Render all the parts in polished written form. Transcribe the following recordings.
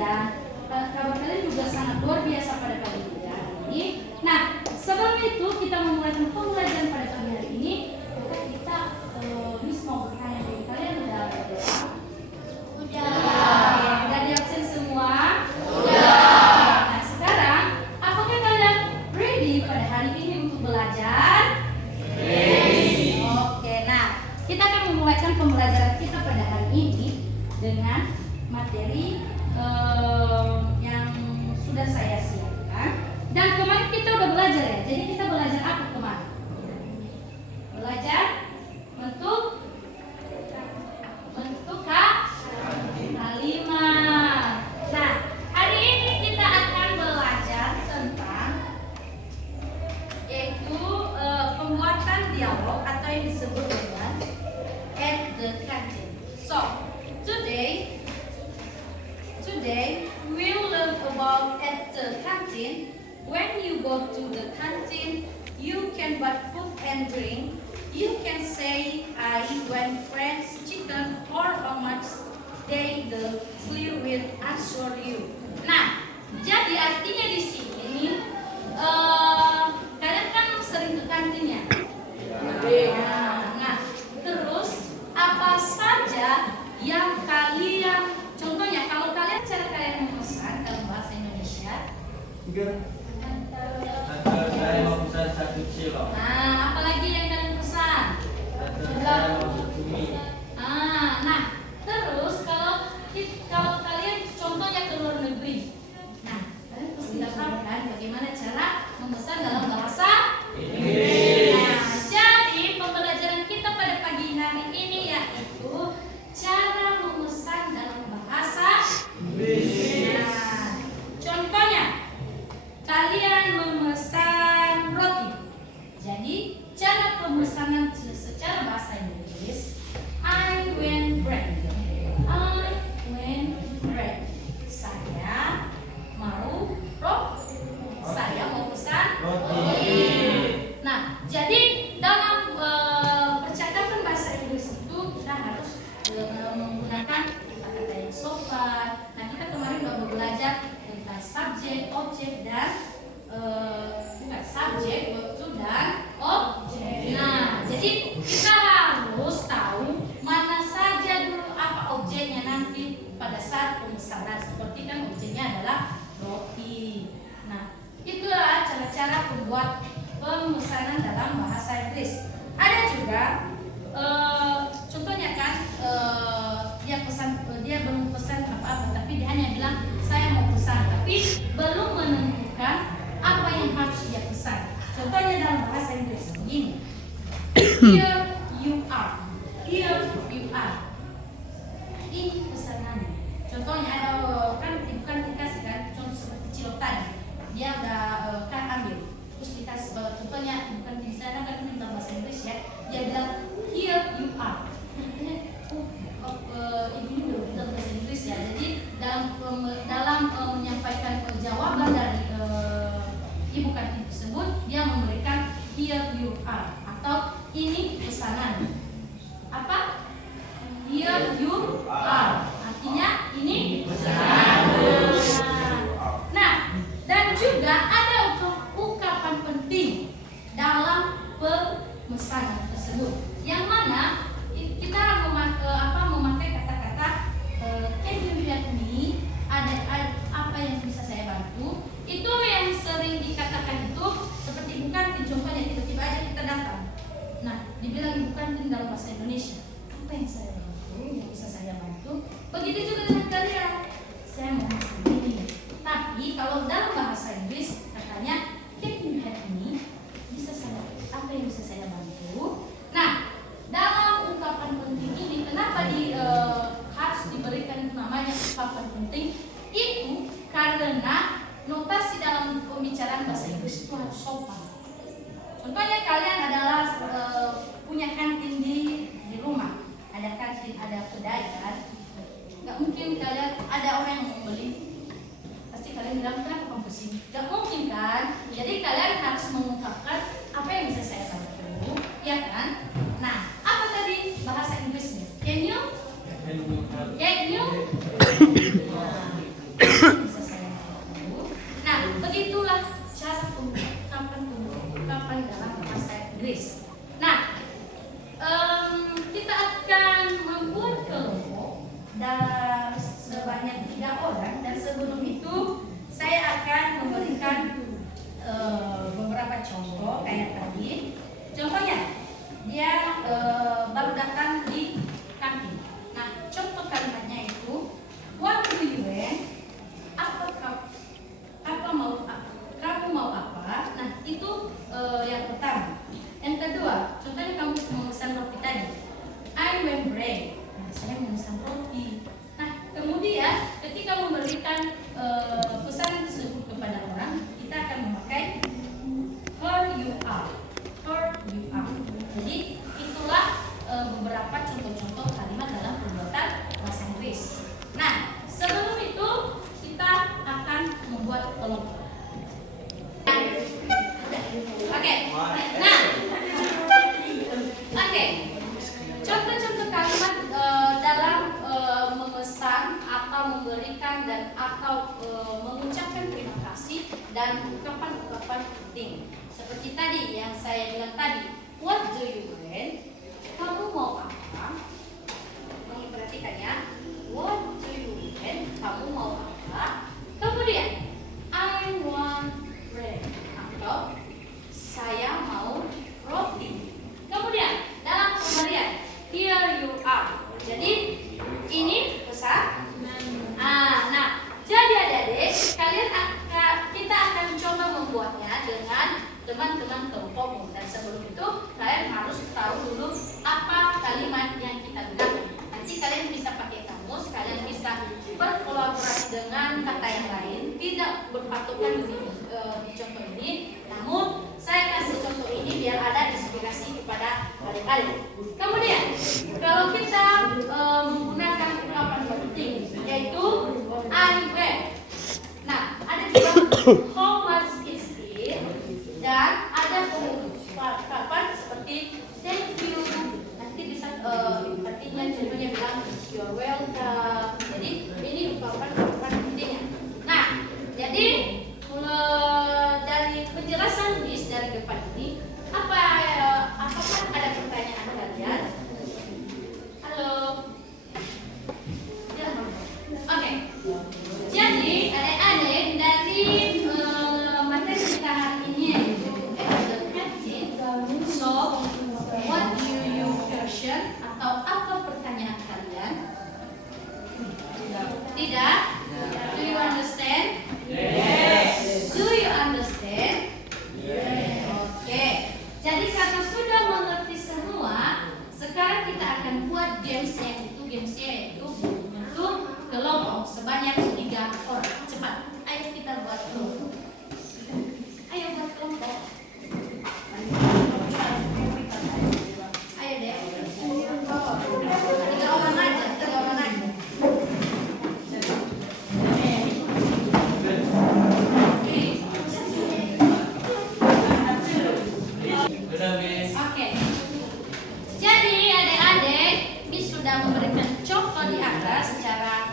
dan kabar kalian juga sangat luar biasa pada pagi ini. Nah, sebelum itu kita memulai pembelajaran pada pagi hari ini, maka kita Miss mau bertanya dari kalian udah berdoa? Udah di absen semua? Nah, sekarang apakah kalian ready pada hari ini untuk belajar? Oke, nah kita akan memulaikan pembelajaran kita pada hari ini dengan materi yang sudah saya siapkan. Dan kemarin kita udah belajar ya. Jadi kita belajar apa kemarin? Belajar bentuk kalimat. Nah, hari ini kita akan belajar tentang yaitu pembuatan dialog atau yang disebut dengan at the canteen. So, today we'll learn about at the canteen. When you go to the canteen, you can buy food and drink. You can say I when friends chicken or how much they the sleep will answer you. Nah, jadi artinya di sini kalian kan sering ke kantin ya? Nah, terus apa saja yang kalian, contohnya kalau kalian cara kalian memesan dalam bahasa Indonesia? Saya mau pesan 1 kilo. Nah, apalagi yang kalian pesan? Saya mau 1 mie. Nah, terus kalau kalian contohnya ke luar negeri, nah kalian pasti tahu kan bagaimana cara memesan dalam bahasa Inggris. Nah, jadi pembelajaran kita pada pagi hari ini yaitu cara memesan dalam bahasa Inggris. Nah, contohnya kalian memesan roti. Jadi cara pemesanan secara bahasa Inggris, I want bread. Saya mau roti. Saya mau pesan roti. Nah, jadi dalam percakapan bahasa Inggris itu kita harus menggunakan kata-kata yang sopan. Nah, kita kemarin udah belajar tentang subjek, objek dan bukan subjek, waktu dan objek. Nah, jadi kita harus tahu mana saja dulu apa objeknya nanti pada saat pemesanan. Seperti kan objeknya adalah roti. Nah, itulah cara-cara membuat pemesanan dalam bahasa Inggris. Ada juga contohnya kan dia belum pesan apa-apa, tapi dia hanya bilang saya mau pesan, tapi belum menentukan apa yang harus dia pesan. Contohnya dalam bahasa Inggris begini. Here you are. Here you are. Ini pesanannya. Contohnya ada kan bukan dikasih kan, contoh seperti cilok tadi. Dia udah kan ambil. Terus dikasih contohnya bukan di sana kan ini dalam bahasa Inggris ya. Dia bilang here you are. Ibu ini udah dalam bahasa Inggris ya. Jadi dalam menyampaikan jawaban dari ibu kantin tersebut, dia memberikan here you are atau ini pesanan. Apa? Here you are. Artinya ini pesanan. Nah, dan juga ada ungkapan penting dalam pemesanan tersebut. Yang mana kita memakai kata-kata can you help me? Ada apa yang bisa saya bantu? Itu yang sering dikatakan itu seperti bukan contohnya tiba-tiba aja kita datang. Nah, dibilang bukan dalam bahasa Indonesia. Apa yang saya bantu? Yang bisa saya bantu? Begitu juga dengan kalian. Saya mau pesan ini. Tapi kalau dalam bahasa Inggris katanya can you help me? Apa yang bisa saya bantu? Nah, dalam ungkapan penting ini kenapa harus diberikan namanya ungkapan penting? Itu karena notasi dalam pembicaraan bahasa Inggris itu harus sopan. Contohnya kalian adalah punya kantin di rumah, ada kantin, ada kedai kan? Gak mungkin kalian ada orang yang mau beli, pasti kalian bilang kan mau kesini. Gak mungkin kan? Jadi kalian harus mengungkapkan apa yang bisa saya bantu, ya kan? Nah, apa tadi bahasa Inggrisnya? Can you? menyampaikan dan atau mengucapkan terima kasih dan ungkapan-ungkapan penting. Seperti tadi yang saya bilang tadi, what do you want? Kamu mau apa? Perhatikan ya. What do you want? Kamu mau apa? Kemudian, I want bread. Atau saya mau roti. Kemudian, dalam pemberian, here you are. Jadi, ini pesan. Nah, jadi adik-adik, kita akan coba membuatnya dengan teman-teman kelompokmu. Dan sebelum itu, kalian harus tahu dulu apa kalimat yang kita gunakan. Nanti kalian bisa pakai kamus, kalian bisa berkolaborasi dengan kata yang lain, tidak berpatokan di contoh ini. Namun, saya kasih contoh ini biar ada inspirasi kepada kalian. Kemudian, kalau kita menggunakan ungkapan penting, yaitu I bet. Nah, ada juga how much is it, dan ada ungkapan seperti thank you. Nanti bisa artinya contohnya bilang you're welcome. Jadi ini ungkapan pentingnya. Nah, jadi dari penjelasan Miss dari depan ini, apakah ada pertanyaan kalian? Halo. Ya, oke. Jadi adik-adik dari materi kita hari ini yaitu educated. So, what do you question atau apa pertanyaan kalian? Tidak? Do you understand? Yes. Do you understand? Yes. Oke. Jadi karena sudah mengerti semua, sekarang kita akan buat gamesnya yaitu bentuk kelompok sebanyak 3 orang. Cepat, ayo kita buat kelompok. Ayo buat kelompok. Ayo deh. 3 orang aja, 3 orang aja. Sudah, Miss. Oke. Jadi adik-adik, Miss sudah memberikan contoh di atas cara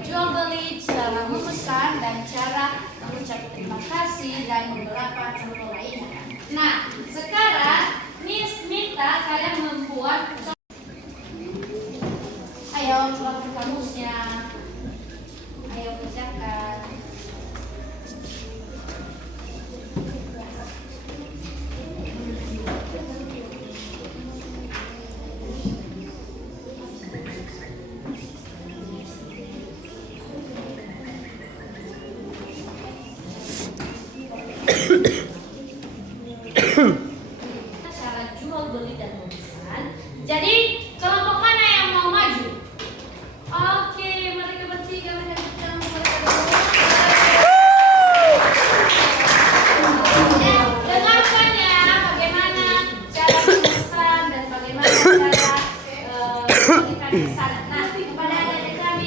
jual beli, cara memesan, dan cara mengucap terima kasih dan beberapa contoh lainnya. Nah, sekarang Miss minta kalian membuat ayo keluarkan kamusnya. Ayo kerjakan. Cara jual beli dan memesan. Jadi kelompok mana yang mau maju? Oke, mereka bertiga mereka dengarkan ya bagaimana cara memesan dan bagaimana cara memberikan pesanan. Nah, kepada adik-adik kami